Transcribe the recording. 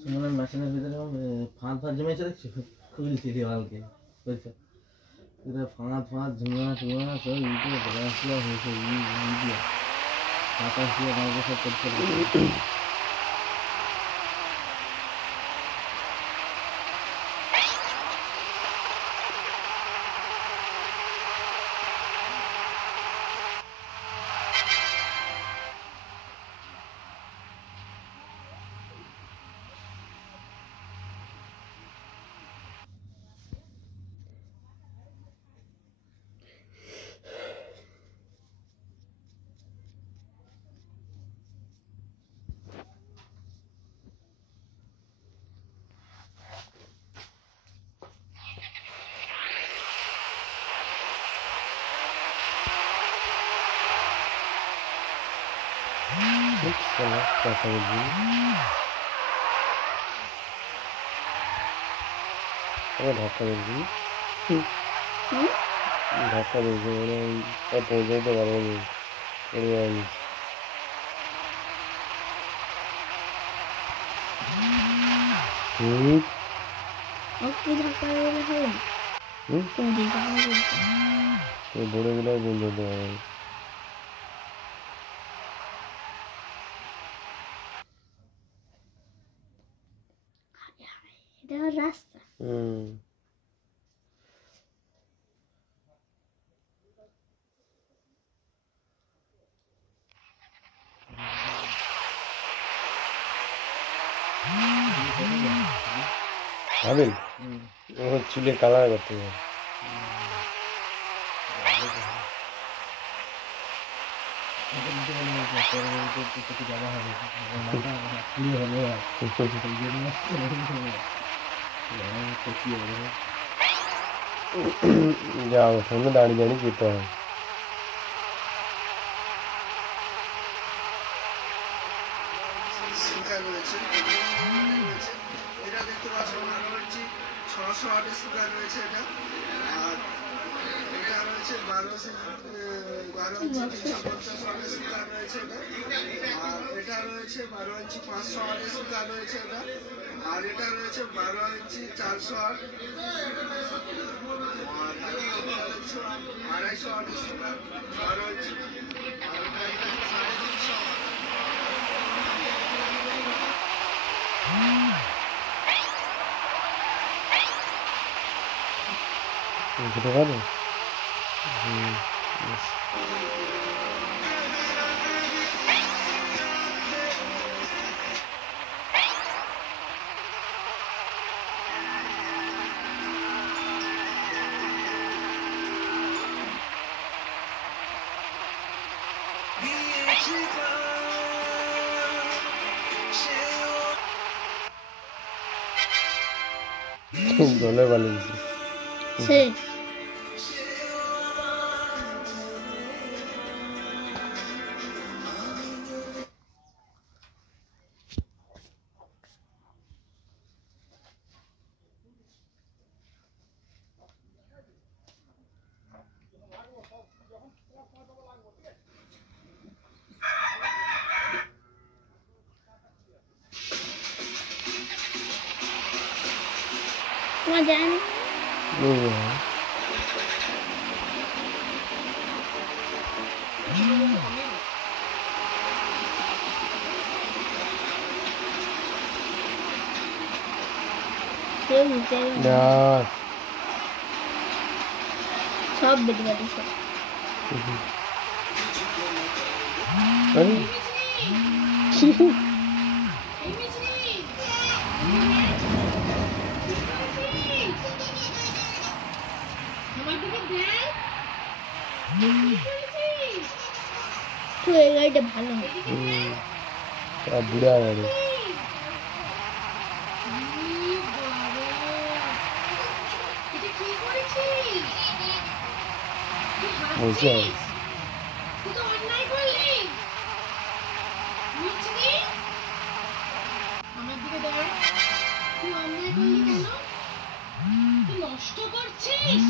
সুমনের মেশিনের ভিতরে ফাঁদ জমেছে দেখছি, খুলছি দেওয়ালকে বুঝছো, ফাঁদ ঝুমা টুমা সব ইউটিউবে দেওয়া হয়েছে, ভিডিও বাতাস দিয়ে আমাকে সব করতে। ঢাকা বেশি ধাক্কা বেশি মানে পৌঁছাইতে পারবো না। বড় গেলে বন্ধ হতে পারে। রাস্তা ভাবেন চুলে কালার করতে হবে। যাও সামনে দাঁড়িয়ে দাঁড়িয়ে যেতে হয়। এটা দেখতে পাচ্ছেন 608 স্পিকার রয়েছে এটা। আর এটা রয়েছে 12 ইঞ্চি 350 স্পিকার রয়েছে এটা। আর এটা রয়েছে 12 ইঞ্চি 508 স্পিকার রয়েছে এটা। আর এটা রয়েছে 12 ইঞ্চি 408, আর 250 স্পিকার 12 ইঞ্চি। আর এটা 350। বুঝতে পারো গলে বালি সে তোমার জানি সব বেটি বাড়ি সব তো এই গাড়িটা ভালো বুড়া গাড়ি বলছে আমার দিকে দেখ, তুই অন্যায় করলি কেন? তুই নষ্ট করছিস।